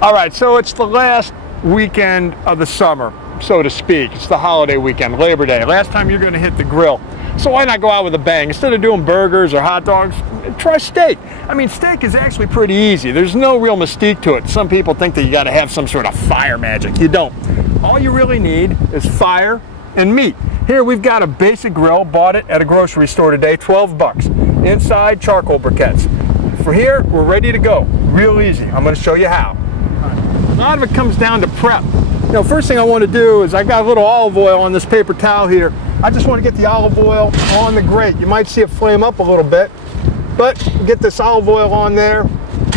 All right, so it's the last weekend of the summer, so to speak. It's the holiday weekend, Labor Day. Last time you're gonna hit the grill. So why not go out with a bang? Instead of doing burgers or hot dogs, try steak. I mean, steak is actually pretty easy. There's no real mystique to it. Some people think that you gotta have some sort of fire magic. You don't. All you really need is fire and meat. Here we've got a basic grill, bought it at a grocery store today, 12 bucks. Inside, charcoal briquettes. For here, we're ready to go. Real easy. I'm gonna show you how. A lot of it comes down to prep. You know, first thing I want to do is I got a little olive oil on this paper towel here. I just want to get the olive oil on the grate. You might see it flame up a little bit, but get this olive oil on there.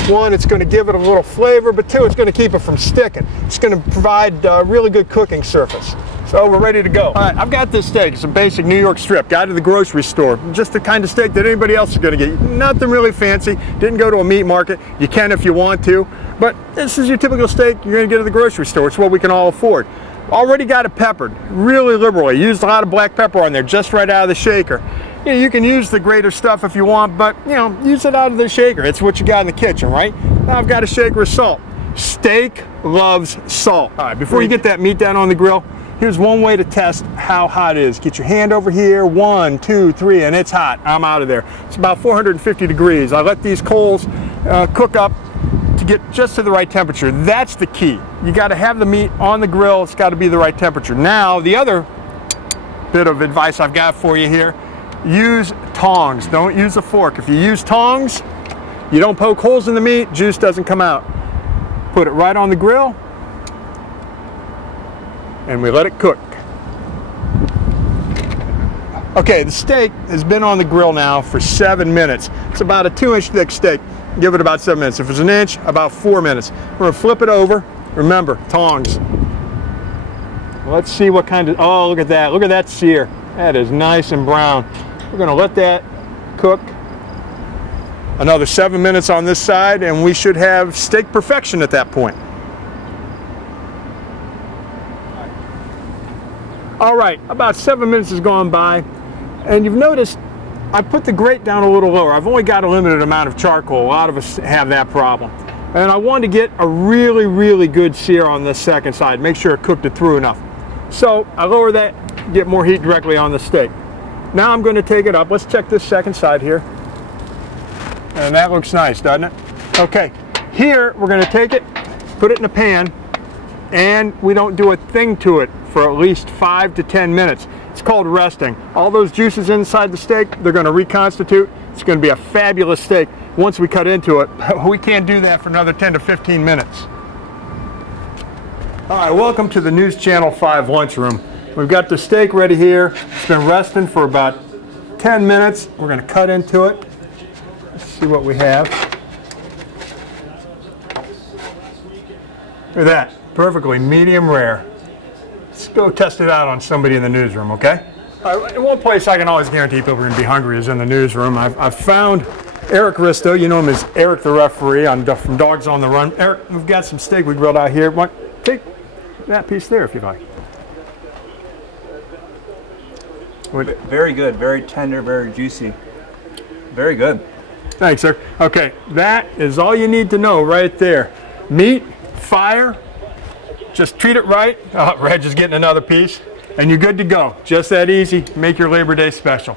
One, it's going to give it a little flavor, but two, it's going to keep it from sticking. It's going to provide a really good cooking surface. So we're ready to go. All right, I've got this steak. It's a basic New York strip. Got it at the grocery store. Just the kind of steak that anybody else is going to get. Nothing really fancy. Didn't go to a meat market. You can if you want to. But this is your typical steak you're going to get at the grocery store. It's what we can all afford. Already got it peppered really liberally. Used a lot of black pepper on there just right out of the shaker. You know, you can use the grater stuff if you want, but you know, use it out of the shaker. It's what you got in the kitchen, right? Now I've got a shaker of salt. Steak loves salt. All right, before you get that meat down on the grill, here's one way to test how hot it is. Get your hand over here, 1, 2, 3, and it's hot. I'm out of there. It's about 450 degrees. I let these coals cook up to get just to the right temperature. That's the key. You got to have the meat on the grill. It's got to be the right temperature. Now, the other bit of advice I've got for you here, use tongs. Don't use a fork. If you use tongs, you don't poke holes in the meat, juice doesn't come out. Put it right on the grill, and we let it cook. Okay, the steak has been on the grill now for 7 minutes. It's about a 2-inch thick steak. Give it about 7 minutes. If it's an inch, about 4 minutes. We're gonna flip it over. Remember, tongs. Let's see what kind of, oh, look at that. Look at that sear. That is nice and brown. We're gonna let that cook another 7 minutes on this side, and we should have steak perfection at that point. All right, about 7 minutes has gone by, and you've noticed I put the grate down a little lower. I've only got a limited amount of charcoal. A lot of us have that problem. And I wanted to get a really, really good sear on this second side. Make sure it cooked it through enough. So I lower that, get more heat directly on the steak. Now I'm going to take it up. Let's check this second side here. And that looks nice, doesn't it? Okay, here we're going to take it, put it in a pan, and we don't do a thing to it for at least 5 to 10 minutes. It's called resting. All those juices inside the steak, they're going to reconstitute. It's going to be a fabulous steak once we cut into it. We can't do that for another 10 to 15 minutes. All right, welcome to the News Channel 5 lunchroom. We've got the steak ready here. It's been resting for about 10 minutes. We're going to cut into it. Let's see what we have. Look at that, perfectly medium rare. Let's go test it out on somebody in the newsroom, okay? One place I can always guarantee people are going to be hungry is in the newsroom. I've found Eric Risto. You know him as Eric the referee from Dogs on the Run. Eric, we've got some steak we grilled out here. Take that piece there if you like. Very good, very tender, very juicy. Very good. Thanks, sir. Okay, that is all you need to know right there. Meat, fire, just treat it right. Oh, Reg is getting another piece, and you're good to go. Just that easy. Make your Labor Day special.